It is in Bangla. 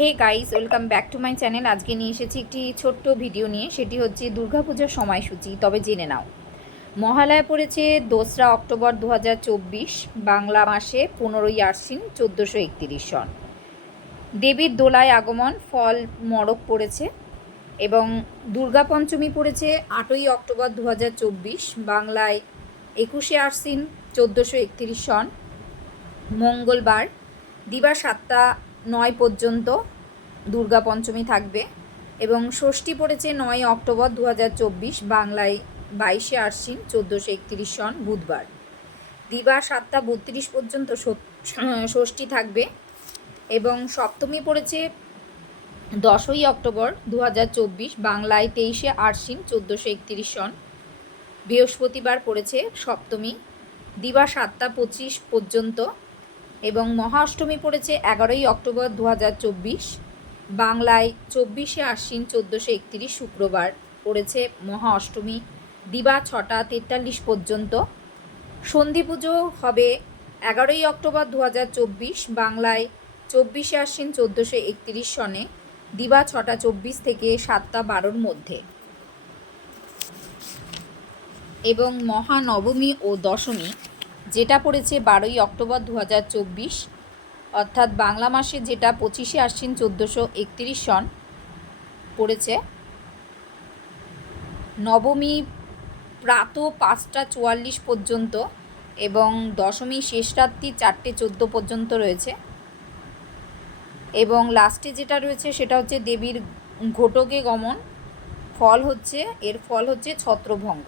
Hey guys, welcome back to my channel. আজকে নিয়ে এসেছি একটি ছোট্ট ভিডিও নিয়ে। সেটি হচ্ছে দুর্গাপূজার সময়সূচি। তবে জেনে নাও, মহালয়া পড়েছে 2রা অক্টোবর 2024, বাংলা মাসে 15ই আশ্বিন 1431 সন। দেবীর দোলায় আগমন, ফল মড়ক পড়েছে এবং দুর্গা পঞ্চমী পড়েছে 8ই অক্টোবর 2024, বাংলায় 21শে আশ্বিন 1431 সন, মঙ্গলবার। দিবা 7টা 9 পর্যন্ত দুর্গা পঞ্চমী থাকবে এবং ষষ্ঠী পড়েছে 9 অক্টোবর 2024, বাংলায় 22শে আশ্বিন 1431 সন, বুধবার। দিবা 7টা 32 পর্যন্ত ষষ্ঠী থাকবে এবং সপ্তমী পড়েছে 10ই অক্টোবর 2024, বাংলায় 23শে আশ্বিন 1431 সন, বৃহস্পতিবার পড়েছে সপ্তমী। দিবা 7টা 25 পর্যন্ত এবং মহা অষ্টমী পড়েছে 11ই অক্টোবর 2024, বাংলায় 24শে আশ্বিন 1431, শুক্রবার পড়েছে মহা অষ্টমী। দিবা 6টা 43 পর্যন্ত। সন্ধি পুজো হবে 11ই অক্টোবর 2024, বাংলায় 24শে আশ্বিন 1431 সনে, দিবা 6টা 24 থেকে 7টা 12-র মধ্যে। এবং মহানবমী ও দশমী যেটা পড়েছে 12ই অক্টোবর 2024, অর্থাৎ বাংলা মাসে যেটা 25শে আশ্বিন 1431 সন পড়েছে। নবমী প্রাত 5টা 44 পর্যন্ত এবং দশমী শেষ রাত্রি 4টে 14 পর্যন্ত রয়েছে। এবং লাস্টে যেটা রয়েছে সেটা হচ্ছে দেবীর ঘটকে গমন। এর ফল হচ্ছে ছত্রভঙ্গ।